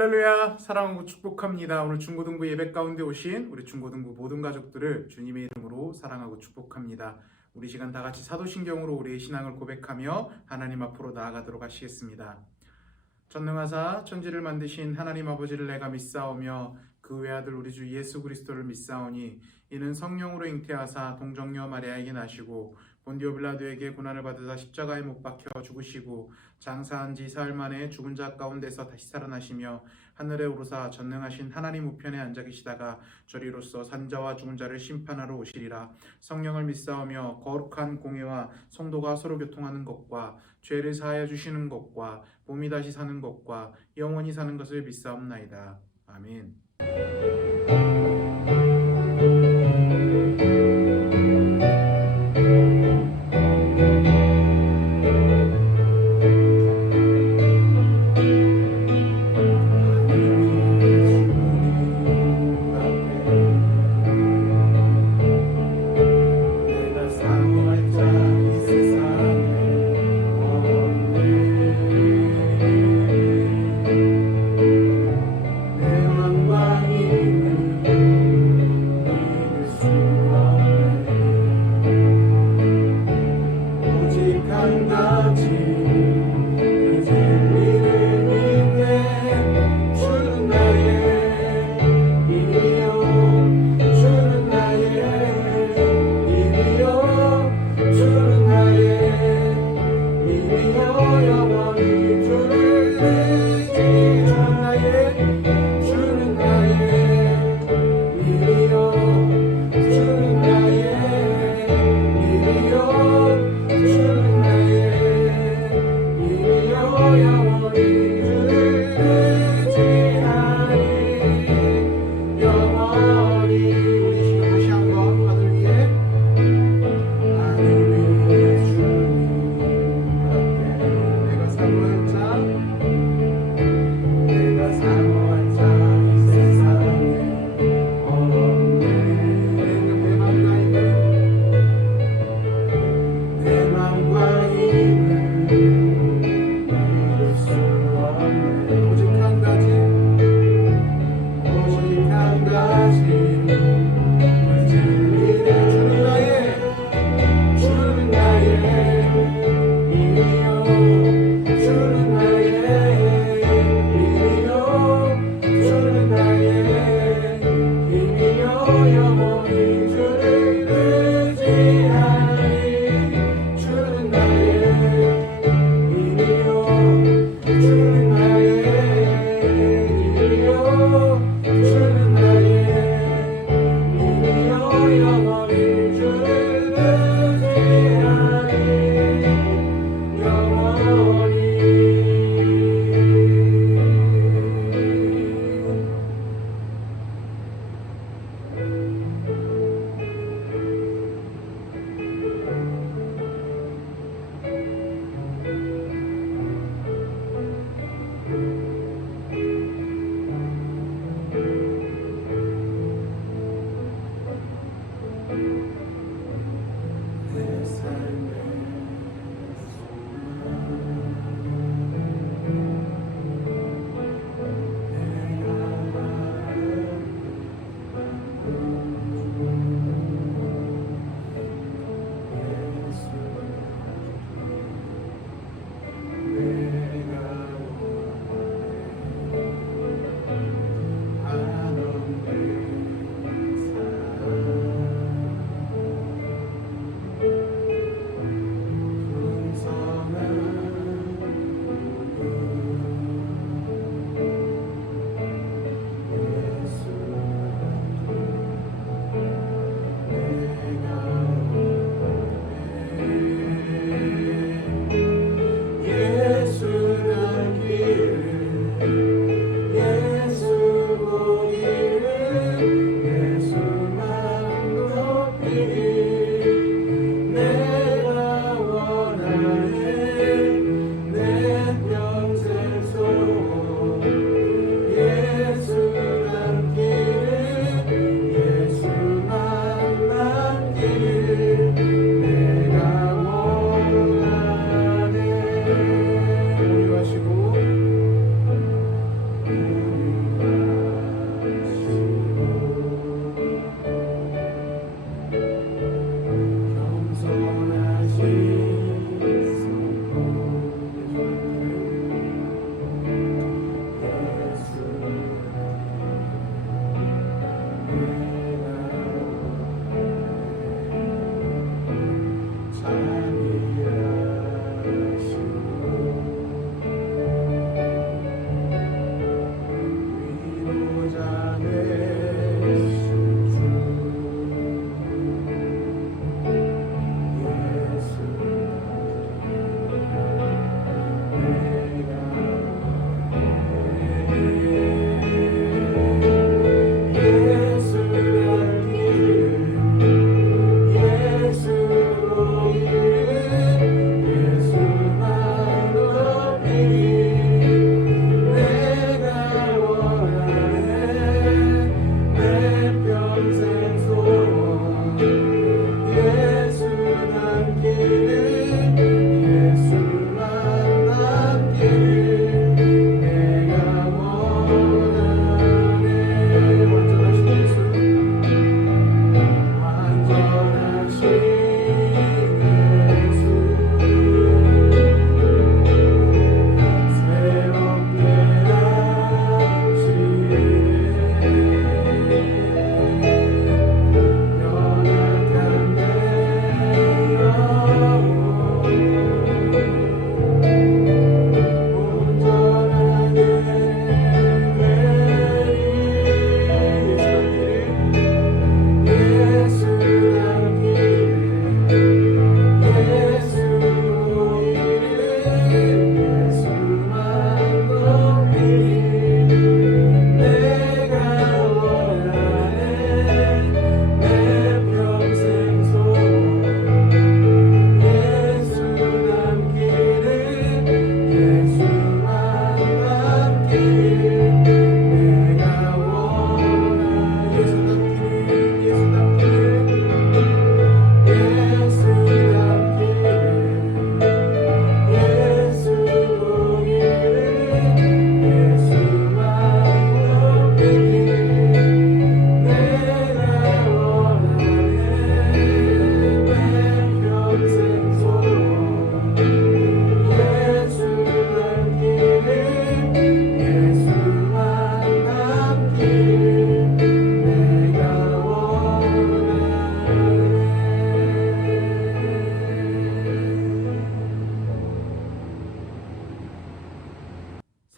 할렐루야, 사랑하고 축복합니다. 오늘 중고등부 예배 가운데 오신 우리 중고등부 모든 가족들을 주님의 이름으로 사랑하고 축복합니다. 우리 시간 다 같이 사도신경으로 우리의 신앙을 고백하며 하나님 앞으로 나아가도록 하시겠습니다. 전능하사 천지를 만드신 하나님 아버지를 내가 믿사오며 그 외아들 우리 주 예수 그리스도를 믿사오니 이는 성령으로 잉태하사 동정녀 마리아에게 나시고 본디오 빌라도에게 고난을 받으사 십자가에 못 박혀 죽으시고 장사한 지 사흘 만에 죽은 자 가운데서 다시 살아나시며 하늘에 오르사 전능하신 하나님 우편에 앉아 계시다가 저리로서 산자와 죽은 자를 심판하러 오시리라. 성령을 믿사오며 거룩한 공회와 성도가 서로 교통하는 것과 죄를 사하여 주시는 것과 몸이 다시 사는 것과 영원히 사는 것을 믿사옵나이다. 아멘.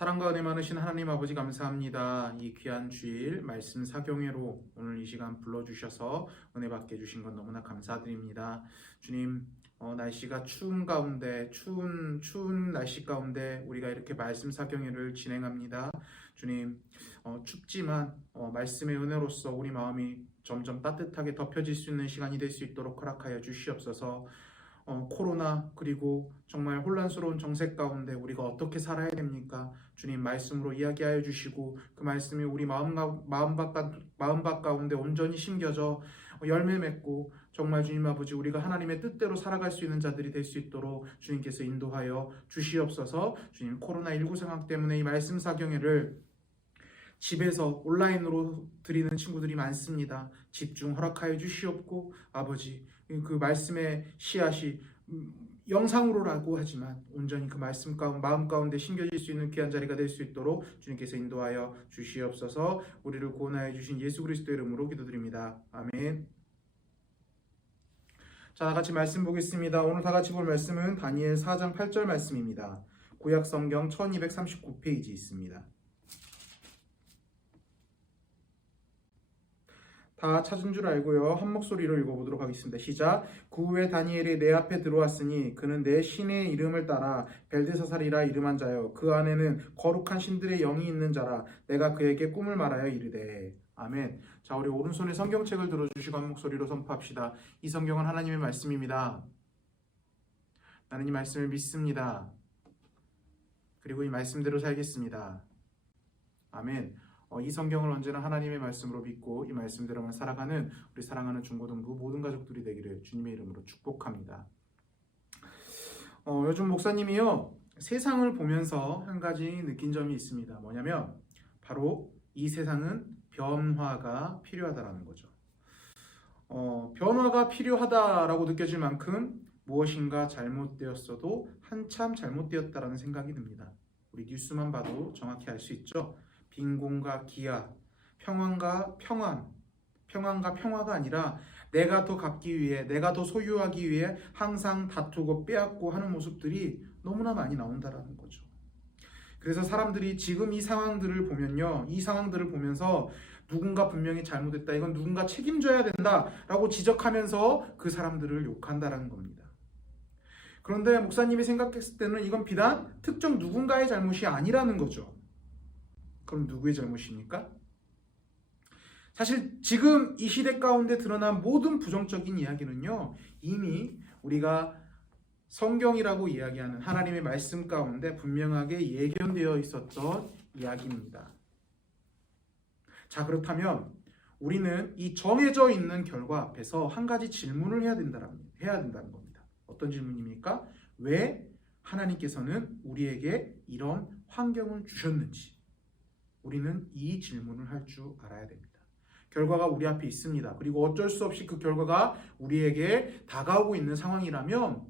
사랑과 은혜 많으신 하나님 아버지 감사합니다. 이 귀한 주일 말씀 사경회로 오늘 이 시간 불러주셔서 은혜 받게 해주신 건 너무나 감사드립니다. 주님, 날씨가 추운 가운데 추운 날씨 가운데 우리가 이렇게 말씀 사경회를 진행합니다. 주님, 춥지만 말씀의 은혜로서 우리 마음이 점점 따뜻하게 덮여질 수 있는 시간이 될 수 있도록 허락하여 주시옵소서. 코로나 그리고 정말 혼란스러운 정세 가운데 우리가 어떻게 살아야 됩니까? 주님 말씀으로 이야기하여 주시고 그 말씀이 우리 마음밭 가운데 온전히 심겨져 열매 맺고 정말 주님 아버지 우리가 하나님의 뜻대로 살아갈 수 있는 자들이 될 수 있도록 주님께서 인도하여 주시옵소서. 주님 코로나19 상황 때문에 이 말씀 사경회를 집에서 온라인으로 드리는 친구들이 많습니다. 집중 허락하여 주시옵고 아버지 그 말씀의 씨앗이 영상으로라고 하지만 온전히 그 말씀 마음 가운데 심겨질 수 있는 귀한 자리가 될 수 있도록 주님께서 인도하여 주시옵소서. 우리를 구원하여 주신 예수 그리스도의 이름으로 기도드립니다. 아멘. 자, 다같이 말씀 보겠습니다. 오늘 다같이 볼 말씀은 다니엘 4장 8절 말씀입니다. 구약 성경 1239페이지 있습니다. 다 찾은 줄 알고요. 한 목소리로 읽어보도록 하겠습니다. 시작. 그 후에 다니엘이 내 앞에 들어왔으니 그는 내 신의 이름을 따라 벨드사살이라 이름한 자여 그 안에는 거룩한 신들의 영이 있는 자라 내가 그에게 꿈을 말하여 이르되. 아멘. 자, 우리 오른손에 성경책을 들어주시고 한 목소리로 선포합시다. 이 성경은 하나님의 말씀입니다. 나는 이 말씀을 믿습니다. 그리고 이 말씀대로 살겠습니다. 아멘. 이 성경을 언제나 하나님의 말씀으로 믿고 이 말씀대로만 살아가는 우리 사랑하는 중고등부 모든 가족들이 되기를 주님의 이름으로 축복합니다. 요즘 목사님이요 세상을 보면서 한 가지 느낀 점이 있습니다. 뭐냐면 바로 이 세상은 변화가 필요하다라는 거죠. 변화가 필요하다라고 느껴질 만큼 무엇인가 잘못되었어도 한참 잘못되었다라는 생각이 듭니다. 우리 뉴스만 봐도 정확히 알 수 있죠. 빈곤과 기아, 평안과 평화가 아니라 내가 더 갖기 위해, 내가 더 소유하기 위해 항상 다투고 빼앗고 하는 모습들이 너무나 많이 나온다라는 거죠. 그래서 사람들이 지금 이 상황들을 보면요, 이 상황들을 보면서 누군가 분명히 잘못했다, 이건 누군가 책임져야 된다라고 지적하면서 그 사람들을 욕한다라는 겁니다. 그런데 목사님이 생각했을 때는 이건 비단 특정 누군가의 잘못이 아니라는 거죠. 그럼 누구의 잘못입니까? 사실 지금 이 시대 가운데 드러난 모든 부정적인 이야기는요, 이미 우리가 성경이라고 이야기하는 하나님의 말씀 가운데 분명하게 예견되어 있었던 이야기입니다. 자, 그렇다면 우리는 이 정해져 있는 결과 앞에서 한 가지 질문을 해야 된다는 겁니다. 어떤 질문입니까? 왜 하나님께서는 우리에게 이런 환경을 주셨는지 우리는 이 질문을 할 줄 알아야 됩니다. 결과가 우리 앞에 있습니다. 그리고 어쩔 수 없이 그 결과가 우리에게 다가오고 있는 상황이라면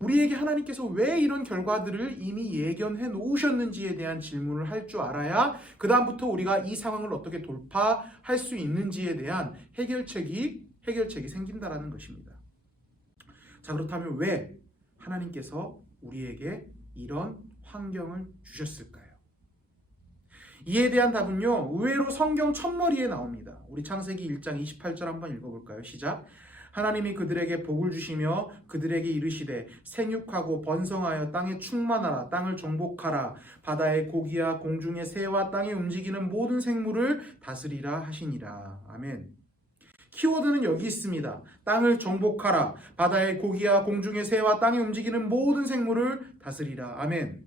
우리에게 하나님께서 왜 이런 결과들을 이미 예견해 놓으셨는지에 대한 질문을 할 줄 알아야 그 다음부터 우리가 이 상황을 어떻게 돌파할 수 있는지에 대한 해결책이 생긴다라는 것입니다. 자, 그렇다면 왜 하나님께서 우리에게 이런 환경을 주셨을까요? 이에 대한 답은요, 의외로 성경 첫머리에 나옵니다. 우리 창세기 1장 28절 한번 읽어볼까요? 시작. 하나님이 그들에게 복을 주시며 그들에게 이르시되 생육하고 번성하여 땅에 충만하라. 땅을 정복하라. 바다의 고기와 공중의 새와 땅에 움직이는 모든 생물을 다스리라 하시니라. 아멘. 키워드는 여기 있습니다. 땅을 정복하라. 바다의 고기와 공중의 새와 땅에 움직이는 모든 생물을 다스리라. 아멘.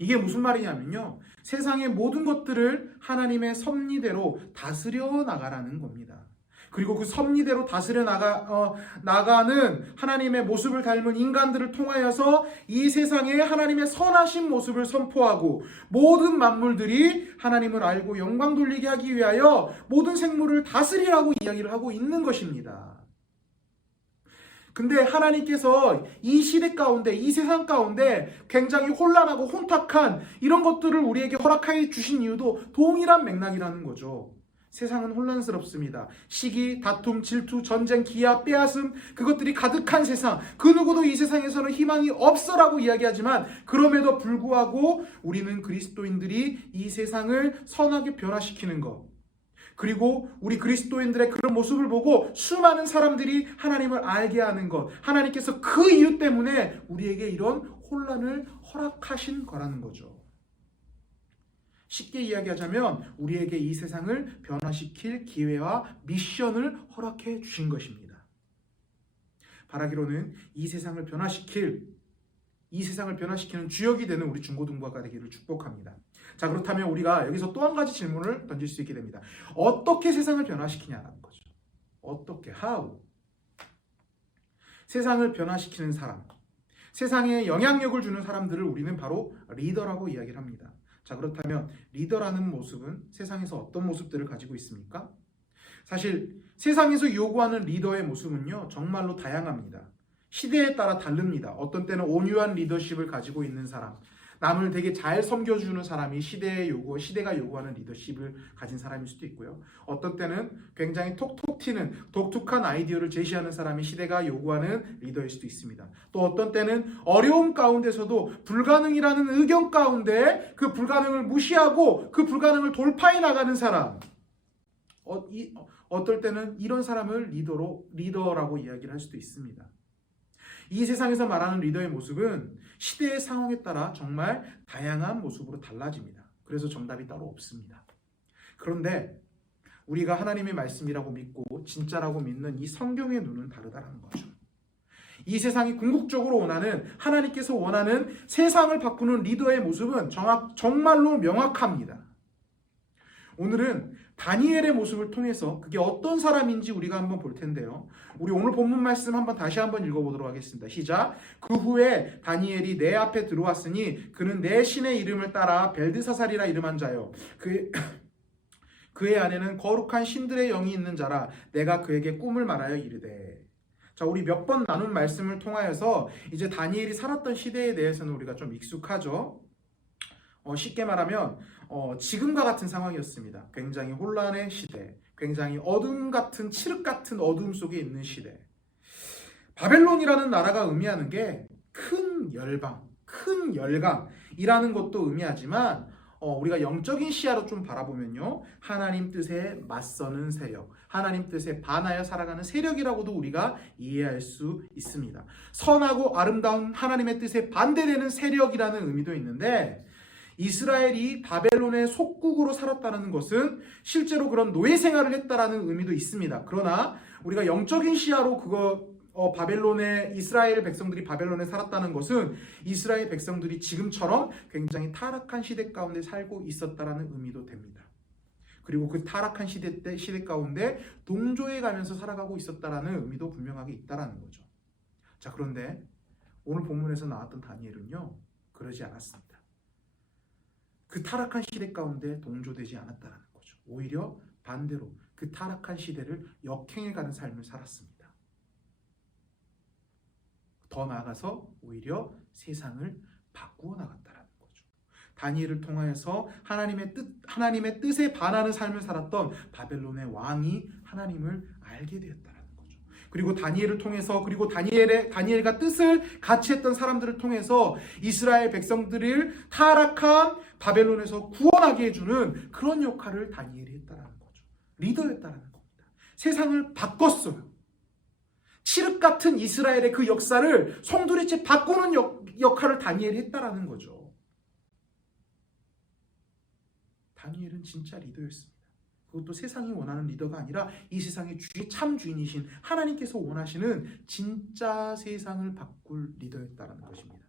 이게 무슨 말이냐면요, 세상의 모든 것들을 하나님의 섭리대로 다스려 나가라는 겁니다. 그리고 그 섭리대로 다스려 나가는 하나님의 모습을 닮은 인간들을 통하여서 이 세상에 하나님의 선하신 모습을 선포하고 모든 만물들이 하나님을 알고 영광 돌리게 하기 위하여 모든 생물을 다스리라고 이야기를 하고 있는 것입니다. 근데 하나님께서 이 시대 가운데, 이 세상 가운데 굉장히 혼란하고 혼탁한 이런 것들을 우리에게 허락해 주신 이유도 동일한 맥락이라는 거죠. 세상은 혼란스럽습니다. 시기, 다툼, 질투, 전쟁, 기아, 빼앗음, 그것들이 가득한 세상. 그 누구도 이 세상에서는 희망이 없어라고 이야기하지만 그럼에도 불구하고 우리는 그리스도인들이 이 세상을 선하게 변화시키는 것, 그리고 우리 그리스도인들의 그런 모습을 보고 수많은 사람들이 하나님을 알게 하는 것, 하나님께서 그 이유 때문에 우리에게 이런 혼란을 허락하신 거라는 거죠. 쉽게 이야기하자면 우리에게 이 세상을 변화시킬 기회와 미션을 허락해 주신 것입니다. 바라기로는 이 세상을 변화시키는 주역이 되는 우리 중고등부가 되기를 축복합니다. 자, 그렇다면 우리가 여기서 또 한 가지 질문을 던질 수 있게 됩니다. 어떻게 세상을 변화시키냐는 거죠. 어떻게? How? 세상을 변화시키는 사람, 세상에 영향력을 주는 사람들을 우리는 바로 리더라고 이야기를 합니다. 자, 그렇다면 리더라는 모습은 세상에서 어떤 모습들을 가지고 있습니까? 사실 세상에서 요구하는 리더의 모습은요, 정말로 다양합니다. 시대에 따라 다릅니다. 어떤 때는 온유한 리더십을 가지고 있는 사람, 남을 되게 잘 섬겨주는 사람이 시대가 요구하는 리더십을 가진 사람일 수도 있고요. 어떤 때는 굉장히 톡톡 튀는 독특한 아이디어를 제시하는 사람이 시대가 요구하는 리더일 수도 있습니다. 또 어떤 때는 어려움 가운데서도 불가능이라는 의견 가운데 그 불가능을 무시하고 그 불가능을 돌파해 나가는 사람, 어떨 때는 이런 사람을 리더라고 이야기를 할 수도 있습니다. 이 세상에서 말하는 리더의 모습은 시대의 상황에 따라 정말 다양한 모습으로 달라집니다. 그래서 정답이 따로 없습니다. 그런데 우리가 하나님의 말씀이라고 믿고 진짜라고 믿는 이 성경의 눈은 다르다는 거죠. 이 세상이 궁극적으로 원하는, 하나님께서 원하는 세상을 바꾸는 리더의 모습은 정말로 명확합니다. 오늘은 다니엘의 모습을 통해서 그게 어떤 사람인지 우리가 한번 볼 텐데요. 우리 오늘 본문 말씀 다시 한번 읽어보도록 하겠습니다. 시작. 그 후에 다니엘이 내 앞에 들어왔으니 그는 내 신의 이름을 따라 벨드사살이라 이름한 자요. 그의 안에는 거룩한 신들의 영이 있는 자라. 내가 그에게 꿈을 말하여 이르되. 자, 우리 몇 번 나눈 말씀을 통하여서 이제 다니엘이 살았던 시대에 대해서는 우리가 좀 익숙하죠. 쉽게 말하면 지금과 같은 상황이었습니다. 굉장히 혼란의 시대, 굉장히 어둠 같은, 칠흑 같은 어둠 속에 있는 시대. 바벨론이라는 나라가 의미하는 게 큰 열방, 큰 열강이라는 것도 의미하지만 우리가 영적인 시야로 좀 바라보면요, 하나님 뜻에 맞서는 세력, 하나님 뜻에 반하여 살아가는 세력이라고도 우리가 이해할 수 있습니다. 선하고 아름다운 하나님의 뜻에 반대되는 세력이라는 의미도 있는데, 이스라엘이 바벨론의 속국으로 살았다는 것은 실제로 그런 노예 생활을 했다라는 의미도 있습니다. 그러나 우리가 영적인 시야로 이스라엘 백성들이 바벨론에 살았다는 것은 이스라엘 백성들이 지금처럼 굉장히 타락한 시대 가운데 살고 있었다라는 의미도 됩니다. 그리고 그 타락한 시대 가운데 동조해 가면서 살아가고 있었다라는 의미도 분명하게 있다라는 거죠. 자, 그런데 오늘 본문에서 나왔던 다니엘은요, 그러지 않았습니다. 그 타락한 시대 가운데 동조되지 않았다는 거죠. 오히려 반대로 그 타락한 시대를 역행해가는 삶을 살았습니다. 더 나아가서 오히려 세상을 바꾸어 나갔다라는 거죠. 다니엘을 통하여서 하나님의 뜻에 반하는 삶을 살았던 바벨론의 왕이 하나님을 알게 되었다라는 거죠. 그리고 다니엘을 통해서, 그리고 다니엘과 뜻을 같이 했던 사람들을 통해서 이스라엘 백성들을 타락한 바벨론에서 구원하게 해주는 그런 역할을 다니엘이 했다라는 거죠. 리더였다라는 겁니다. 세상을 바꿨어요. 칠흑 같은 이스라엘의 그 역사를 송두리째 바꾸는 역할을 다니엘이 했다라는 거죠. 다니엘은 진짜 리더였습니다. 그것도 세상이 원하는 리더가 아니라 이 세상의 참 주인이신 하나님께서 원하시는 진짜 세상을 바꿀 리더였다라는 것입니다.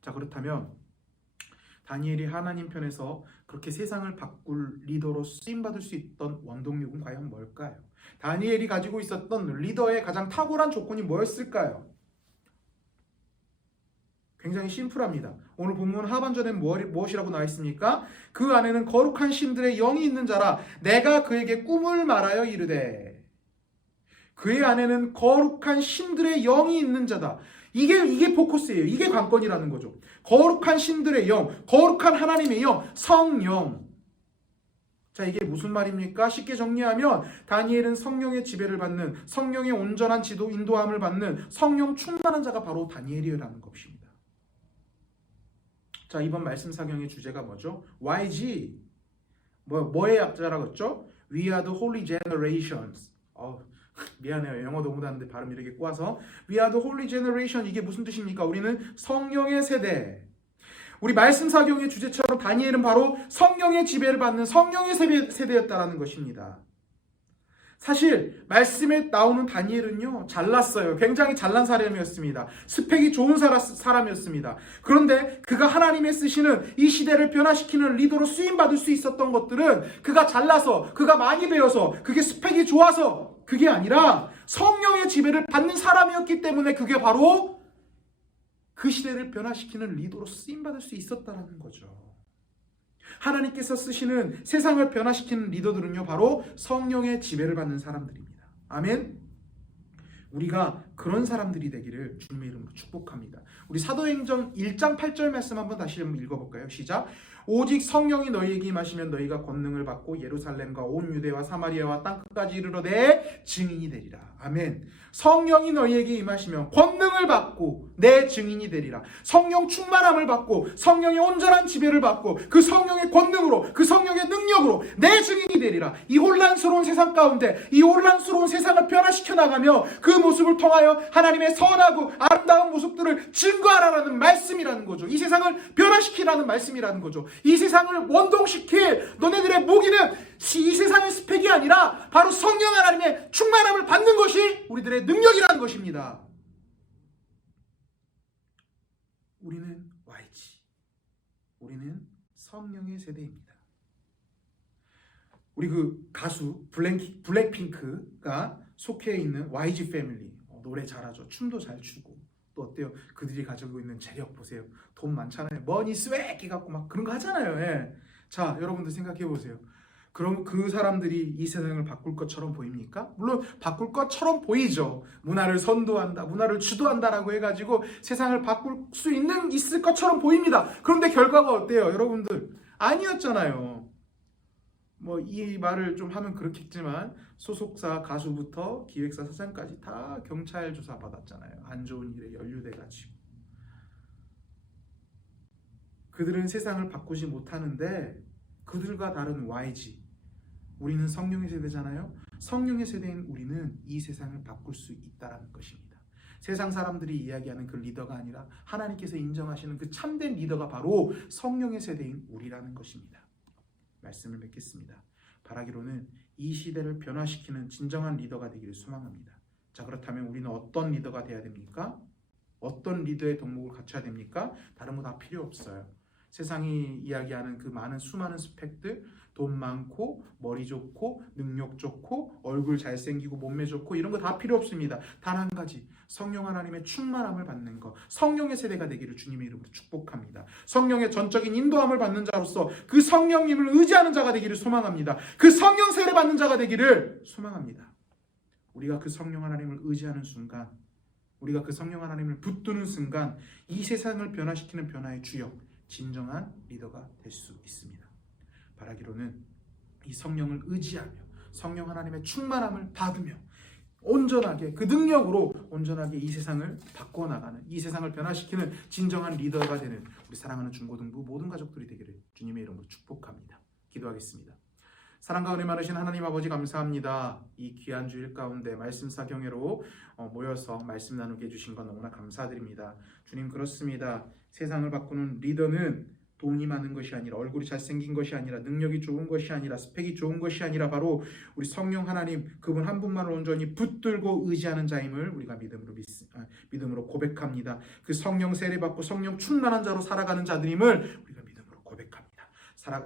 자, 그렇다면 다니엘이 하나님 편에서 그렇게 세상을 바꿀 리더로 쓰임받을 수 있던 원동력은 과연 뭘까요? 다니엘이 가지고 있었던 리더의 가장 탁월한 조건이 뭐였을까요? 굉장히 심플합니다. 오늘 본문 하반절엔 무엇이라고 나와 있습니까? 그 안에는 거룩한 신들의 영이 있는 자라 내가 그에게 꿈을 말하여 이르되. 그의 안에는 거룩한 신들의 영이 있는 자다. 이게 포커스예요. 이게 관건이라는 거죠. 거룩한 신들의 영, 거룩한 하나님의 영, 성령. 자, 이게 무슨 말입니까? 쉽게 정리하면 다니엘은 성령의 지배를 받는, 성령의 온전한 지도 인도함을 받는 성령 충만한 자가 바로 다니엘이라는 것입니다. 자, 이번 말씀 사경의 주제가 뭐죠? YG. 뭐의 약자라고 했죠? We are the holy generations. 미안해요. 영어 너무 다는데 발음 이렇게 꼬아서. We are the holy generation. 이게 무슨 뜻입니까? 우리는 성령의 세대. 우리 말씀 사경의 주제처럼 다니엘은 바로 성령의 지배를 받는 성령의 세대였다라는 것입니다. 사실 말씀에 나오는 다니엘은요, 잘났어요. 굉장히 잘난 사람이었습니다. 스펙이 좋은 사람이었습니다. 그런데 그가 하나님의 쓰시는 이 시대를 변화시키는 리더로 쓰임받을 수 있었던 것들은 그가 잘나서, 그가 많이 배워서, 그게 스펙이 좋아서 그게 아니라 성령의 지배를 받는 사람이었기 때문에 그게 바로 그 시대를 변화시키는 리더로 쓰임받을 수 있었다는 거죠. 하나님께서 쓰시는 세상을 변화시키는 리더들은요, 바로 성령의 지배를 받는 사람들입니다. 아멘. 우리가 그런 사람들이 되기를 주님의 이름으로 축복합니다. 우리 사도행전 1장 8절 말씀 다시 한번 읽어볼까요? 시작. 오직 성령이 너희에게 임하시면 너희가 권능을 받고 예루살렘과 온 유대와 사마리아와 땅끝까지 이르러 내 증인이 되리라. 아멘. 성령이 너희에게 임하시면 권능을 받고 내 증인이 되리라. 성령 충만함을 받고 성령의 온전한 지배를 받고 그 성령의 권능으로, 그 성령의 능력으로 내 증인이 되리라. 이 혼란스러운 세상 가운데 이 혼란스러운 세상을 변화시켜 나가며 그 모습을 통하여 하나님의 선하고 아름다운 모습들을 증거하라는 말씀이라는 거죠. 이 세상을 변화시키라는 말씀이라는 거죠. 이 세상을 원동시킬 너네들의 무기는 이 세상의 스펙이 아니라 바로 성령 하나님의 충만함을 받는 것이 우리들의 능력이라는 것입니다. 우리는 YG, 우리는 성령의 세대입니다. 우리 그 가수 블랙핑크가 속해 있는 YG 패밀리, 노래 잘하죠. 춤도 잘 추고. 또 어때요? 그들이 가지고 있는 재력 보세요. 돈 많잖아요. 머니 스웩 해갖고 막 그런 거 하잖아요. 예. 자, 여러분들 생각해 보세요. 그럼 그 사람들이 이 세상을 바꿀 것처럼 보입니까? 물론 바꿀 것처럼 보이죠. 문화를 선도한다, 문화를 주도한다라고 해가지고 세상을 바꿀 수 있을 것처럼 보입니다. 그런데 결과가 어때요? 여러분들 아니었잖아요. 이 말을 좀 하면 그렇겠지만 소속사 가수부터 기획사 사장까지 다 경찰 조사 받았잖아요. 안 좋은 일에 연루돼가지고. 그들은 세상을 바꾸지 못하는데 그들과 다른 YG, 우리는 성령의 세대잖아요. 성령의 세대인 우리는 이 세상을 바꿀 수 있다는 것입니다. 세상 사람들이 이야기하는 그 리더가 아니라 하나님께서 인정하시는 그 참된 리더가 바로 성령의 세대인 우리라는 것입니다. 말씀을 맺겠습니다. 바라기로는 이 시대를 변화시키는 진정한 리더가 되기를 소망합니다. 자, 그렇다면 우리는 어떤 리더가 돼야 됩니까? 어떤 리더의 덕목을 갖춰야 됩니까? 다른 거 다 필요 없어요. 세상이 이야기하는 그 수많은 스펙들, 돈 많고 머리 좋고 능력 좋고 얼굴 잘생기고 몸매 좋고 이런 거 다 필요 없습니다. 단 한 가지, 성령 하나님의 충만함을 받는 것, 성령의 세대가 되기를 주님의 이름으로 축복합니다. 성령의 전적인 인도함을 받는 자로서 그 성령님을 의지하는 자가 되기를 소망합니다. 그 성령 세례 받는 자가 되기를 소망합니다. 우리가 그 성령 하나님을 의지하는 순간, 우리가 그 성령 하나님을 붙드는 순간 이 세상을 변화시키는 변화의 주역, 진정한 리더가 될 수 있습니다. 바라기로는 이 성령을 의지하며 성령 하나님의 충만함을 받으며 온전하게 그 능력으로 온전하게 이 세상을 바꿔나가는, 이 세상을 변화시키는 진정한 리더가 되는 우리 사랑하는 중고등부 모든 가족들이 되기를 주님의 이름으로 축복합니다. 기도하겠습니다. 사랑과 은혜 많으신 하나님 아버지 감사합니다. 이 귀한 주일 가운데 말씀사 경회로 모여서 말씀 나누게 해주신 것 너무나 감사드립니다. 주님, 그렇습니다. 세상을 바꾸는 리더는 돈이 많은 것이 아니라, 얼굴이 잘생긴 것이 아니라, 능력이 좋은 것이 아니라, 스펙이 좋은 것이 아니라 바로 우리 성령 하나님 그분 한 분만을 온전히 붙들고 의지하는 자임을 우리가 믿음으로 고백합니다. 그 성령 세례 받고 성령 충만한 자로 살아가는 자들임을 우리가 믿음으로 고백합니다.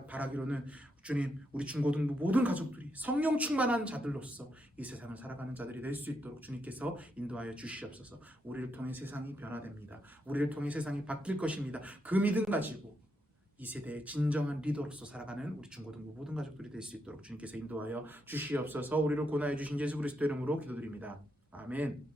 바라기로는 주님, 우리 중고등부 모든 가족들이 성령 충만한 자들로서 이 세상을 살아가는 자들이 될 수 있도록 주님께서 인도하여 주시옵소서. 우리를 통해 세상이 변화됩니다. 우리를 통해 세상이 바뀔 것입니다. 그 믿음 가지고 이 세대의 진정한 리더로서 살아가는 우리 중고등부 모든 가족들이 될 수 있도록 주님께서 인도하여 주시옵소서. 우리를 권하여 주신 예수 그리스도 이름으로 기도드립니다. 아멘.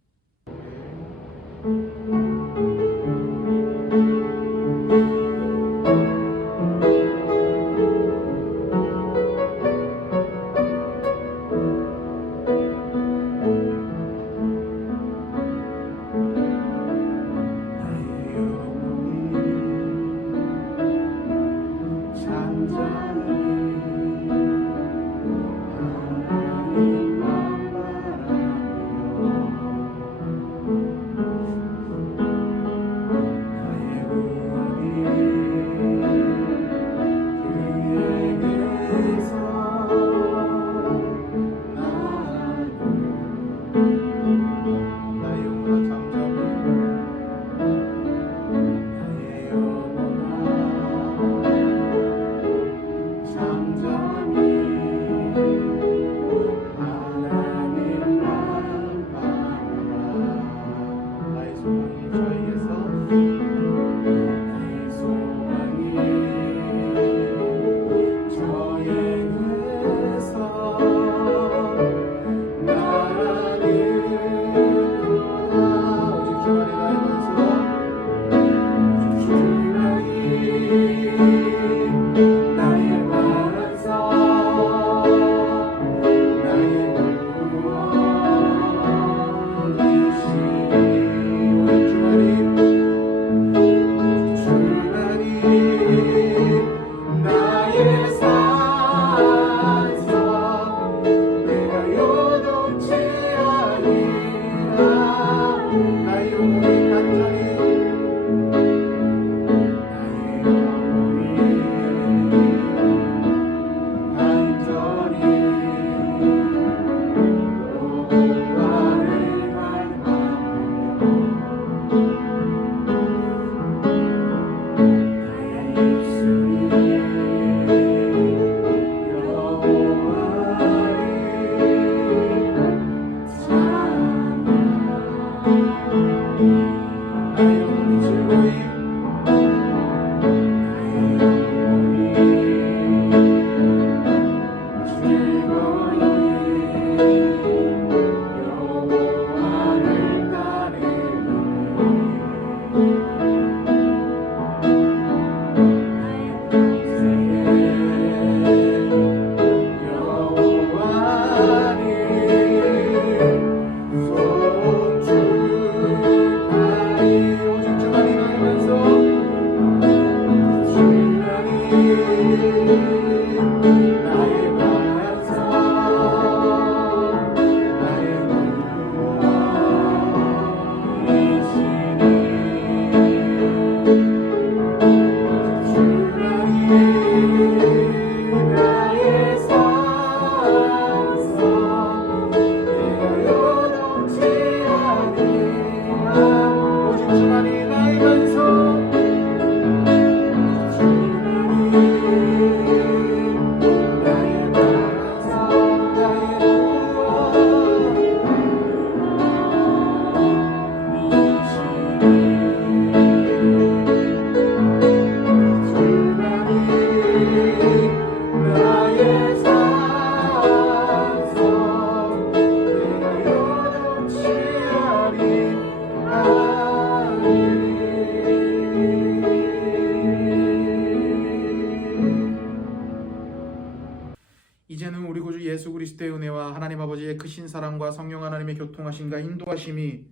아버지의 크신 사랑과 성령 하나님의 교통하심과 인도하심이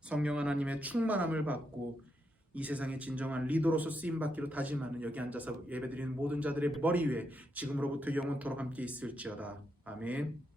성령 하나님의 충만함을 받고 이 세상의 진정한 리더로서 쓰임받기로 다짐하는 여기 앉아서 예배드리는 모든 자들의 머리 위에 지금으로부터 영원토록 함께 있을지어다. 아멘.